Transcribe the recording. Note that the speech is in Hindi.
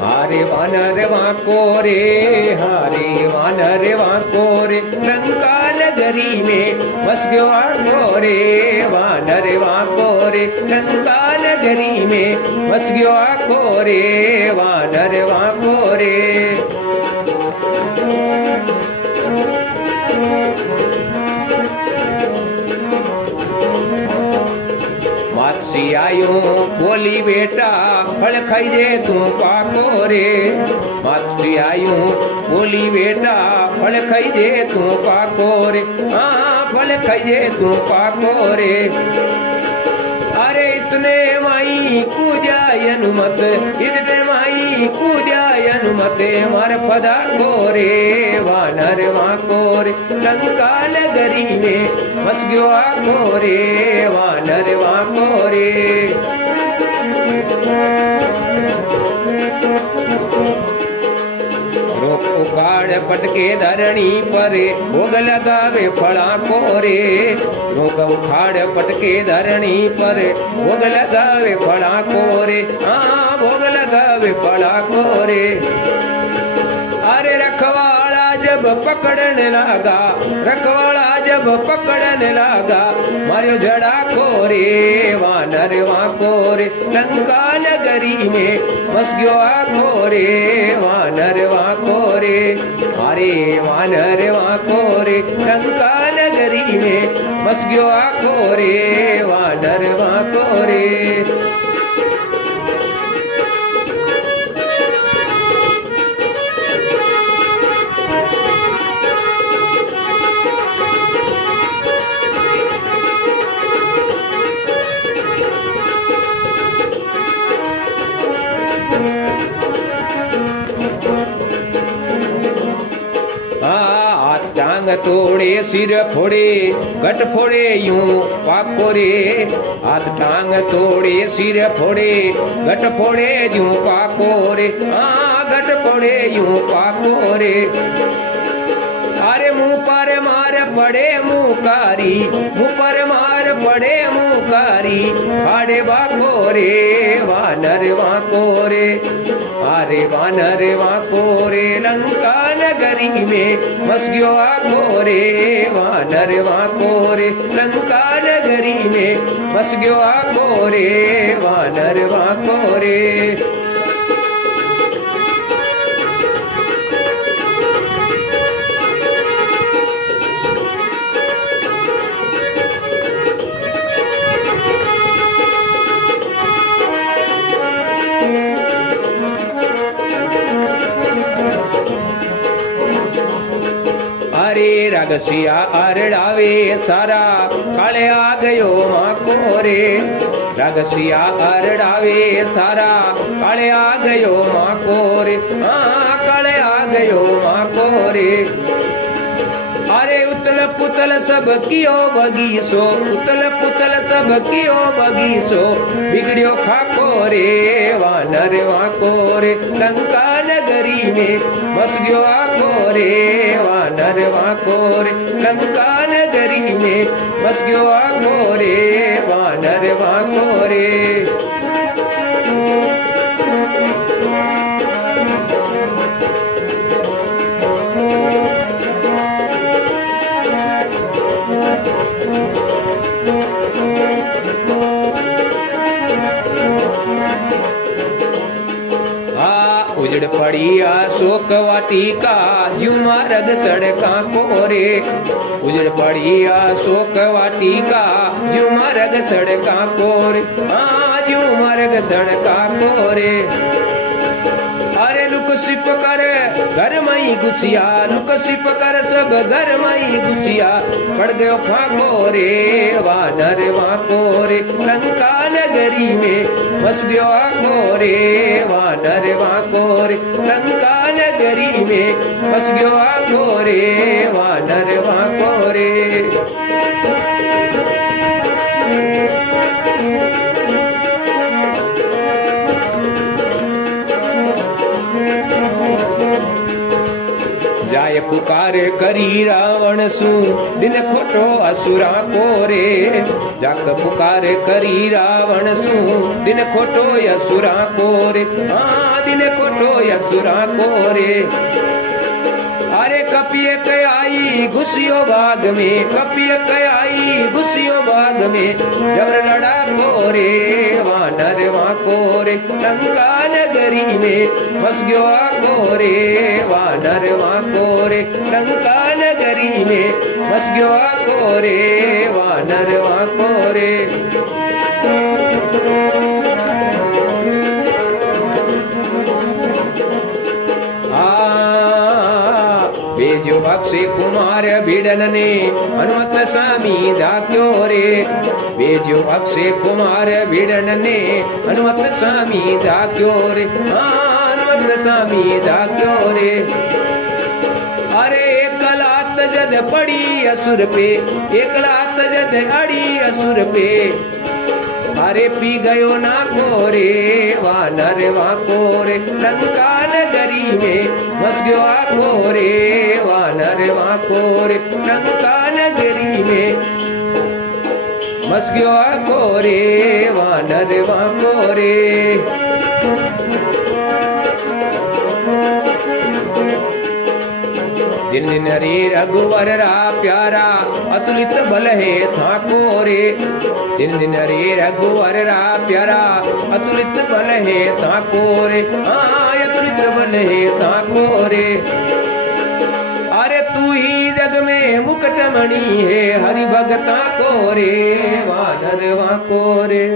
हारे वानर वाको रे, हारे वानर वाको रे, कंकाल गरी में बस गयो आको रे, वानर वाको रे, कंकाल गरी में बस गयो आको रे, वानर वाको रे। माछी आयो बोली बेटा फल खाई दे तू पाको रे, माछी आयो बोली बेटा फल खाई दे तू पाको रे, हाँ फल खाई दे तू पाको रे। अरे इतने माई कूजा अनुमत, इतने माई कूजा अनुमत मार पदा को रे, वानर वाको रे, कंकाल गरी में बस गयो आको रे, वानर वाको रे। रोक उखाड़ पटके धरणी पर भोग लगावे फला को रे, रोक उखाड़ पटके धरणी पर भोग लगावे फला को रे, हाँ भोग लगावे फला को रे। अरे रखवाला जब पकड़ने लगा, रखवाला जब पकड़ने लगा मारो जड़ा को रे, वानर वाको रे, कंकाल गरी में बस गयो आको रे, वानर वाको रे। अरे वानर वाको रे, कंकाल गरी में बस गयो आको रे, वानर वाको रे। हाथ टांग तोड़े सिर फोड़े गट फोड़े यूं पाको रे, हाथ टांग तोड़े सिर फोड़े गट फोड़े यूं पाको रे, हाँ गट फोड़े यूं पाको रे। अरे मुंह पर मार पड़े मुकारी, मुंह पर मार पड़े मुकारी फाड़े बाको रे, वानर वाको रे। अरे वानर वाको रे, लंका नगरी में बस गयो आको रे, वानर वाको रे, लंका नगरी में बस गयो आको रे, वानर वाको रे। अरे रगसिया अरड़ावे सारा काले आ गयो माको रे, रगसिया अरड़ावे सारा काले आ गयो माको रे, हाँ काले आ गयो माको रे। अरे उतल पुतल सब कियो बगीचो, उतल पुतल सब कियो बगीचो बिगड़ियो खाको रे, वानर वाको रे, लंका नगरी में बस गयो आको रे, वानर वाको रे, लंका नगरी में बस गयो आको रे, वानर वाको रे। उजड़ पड़ी अशोक वाटिका ज्यू मार्ग सड़का कोरे, उजड़ पड़ी अशोक वाटिका ज्यू मार्ग सड़का कोरे, हाँ ज्यू मार्ग सड़का कोरे। अरे लुक सिप कर घर मई घुसिया, लुक सिप कर सब घर मई घुसिया पड़ गयो फाको रे, वानर वाको रे, लंका नगरी में बस गयो आको रे, वानर वाको रे, लंका नगरी में बस गयो आको रे, वानर वाको रे। पुकारे करी रावण सु दिन खोटो असुरा को रे जाक पुकारे करी रावण सु दिन खोटो असुरा को रे हाँ दिन खोटो असुरा को रे अरे कपिय कयाई घुसियो बाग में कपिय कयाई घुसियो बाग में जबर लड़ा को रे वानर वहाँ को रे लंका नगरी में बस गयो को रे वानर वहाँ को रे लंका नगरी में बस गयो को रे वानर वहाँ को रे बेजो अक्षय कुमार भिड़न ने हनुमत स्वामी दाक्यो रे बेजो अक्षय कुमार भिड़न ने हनुमत स्वामी दाक्यो रे हाँ हनुमत स्वामी दाक्यो रे अरे एक लात जद पड़ी असुर पे एक लात जद अड़ी असुर पे अरे पी गयो ना कोरे वानर वहाँ कोरे लंका नगरी में बस गयो कोरे वानर वहाँ कोरे लंका नगरी में बस गयो कोरे वानर वहाँ कोरे दिन दिन रे रघुवर रा प्यारा अतुलित बल है थाको रे दिन दिन रे रघुवर रा प्यारा अतुलित बल है थाको रे हाँ अतुलित बल है थाको रे अरे तू ही जग में मुकुटमणि है हरि भगता को रे वानर वाको रे।